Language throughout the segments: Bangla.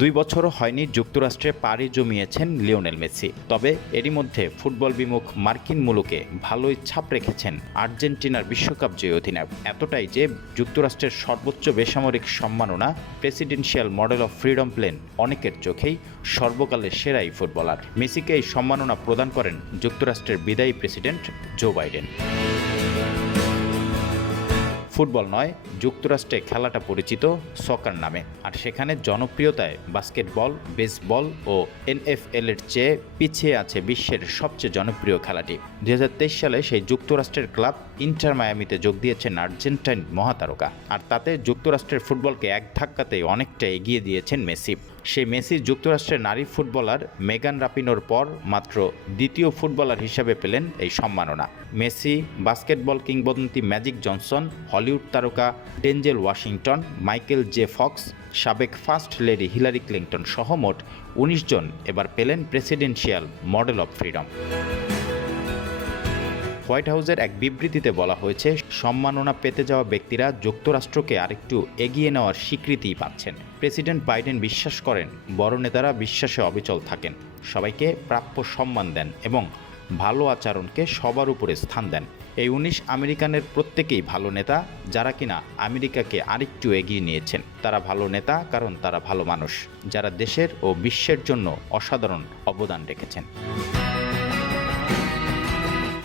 2 বছরও হয়নি যুক্তরাষ্ট্রে পাড়ি জমিয়েছেন লিওনেল মেসি। তবে এরই মধ্যে ফুটবল বিমুখ মার্কিন মুলুকে ভালোই ছাপ রেখেছেন আর্জেন্টিনার বিশ্বকাপ জয়ী অধিনায়ক। এতটাই যে যুক্তরাষ্ট্রের সর্বোচ্চ বেসামরিক সম্মাননা প্রেসিডেন্সিয়াল মডেল অফ ফ্রিডম প্লেন অনেকের চোখেই সর্বকালের সেরা এই ফুটবলার। মেসিকে এই সম্মাননা প্রদান করেন যুক্তরাষ্ট্রের বিদায়ী প্রেসিডেন্ট জো বাইডেন। ফুটবল নয়, যুক্তরাষ্ট্রে খেলাটা পরিচিত সকার নামে, আর সেখানে জনপ্রিয়তায় বাস্কেটবল, বেসবল ও NFL এর চেয়ে পিছিয়ে আছে বিশ্বের সবচেয়ে জনপ্রিয় খেলাটি। 2023 সালে সেই যুক্তরাষ্ট্রের ক্লাব ইন্টার মায়ামিতে যোগ দিয়েছেন আর্জেন্টাইন মহাতারকা, আর তাতে যুক্তরাষ্ট্রের ফুটবলকে এক ধাক্কাতেই অনেকটা এগিয়ে দিয়েছেন মেসি। সেই মেসি যুক্তরাষ্ট্রের নারী ফুটবলার মেগান রাপিনোর পর মাত্র দ্বিতীয় ফুটবলার হিসেবে পেলেন এই সম্মাননা। মেসি, বাস্কেটবল কিংবদন্তি ম্যাজিক জনসন, হলিউড তারকা Denzel Washington, Michael J Fox, সাবেক ফার্স্ট লেডি হিলারি ক্লিন্টন সহ মোট 19 জন এবার পেলেন presidential model of freedom. White হাউসের এক বিবৃতিতে বলা হয়েছে, সম্মাননা পেতে যাওয়া ব্যক্তিরা যুক্তরাষ্ট্রকে আরেকটু এগিয়ে নেওয়ার স্বীকৃতি পাচ্ছেন। প্রেসিডেন্ট বাইডেন বিশ্বাস করেন, বড় নেতারা বিশ্বাসে অবিচল থাকেন, সবাইকে প্রাপ্য সম্মান দেন এবং ভালো আচরণকে সবার উপরে স্থান দেন। এই 19 আমেরিকানের প্রত্যেকেই ভালো নেতা, যারা কিনা আমেরিকাকে আরেকটু এগিয়ে নিয়েছেন। তারা ভালো নেতা কারণ তারা ভালো মানুষ, যারা দেশের ও বিশ্বের জন্য অসাধারণ অবদান রেখেছেন।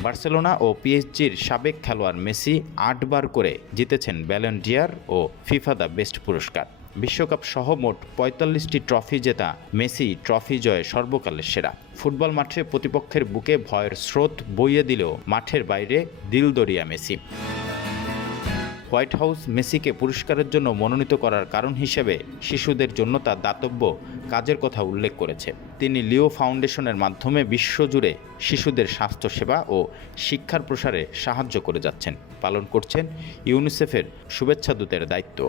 বার্সেলোনা ও পিএসজির সাবেক খেলোয়াড় মেসি 8 বার করে জিতেছেন ব্যালন ডি'অর ও ফিফা দ্য বেস্ট পুরস্কার। বিশ্বকাপ সহ মোট 45টি ট্রফি জেতা মেসি ট্রফি জয়ে সর্বকালের সেরা। ফুটবল মাঠে প্রতিপক্ষের বুকে ভয়ের স্রোত বইয়ে দিলেও মাঠের বাইরে দিলদরিয়া মেসি। হোয়াইট হাউস মেসিকে পুরস্কারের জন্য মনোনীত করার কারণ হিসেবে শিশুদের জন্য তার দাতব্য কাজের কথা উল্লেখ করেছে। তিনি লিও ফাউন্ডেশনের মাধ্যমে বিশ্বজুড়ে শিশুদের স্বাস্থ্যসেবা ও শিক্ষার প্রসারে সাহায্য করে যাচ্ছেন, পালন করছেন ইউনিসেফের শুভেচ্ছা দূতের দায়িত্ব।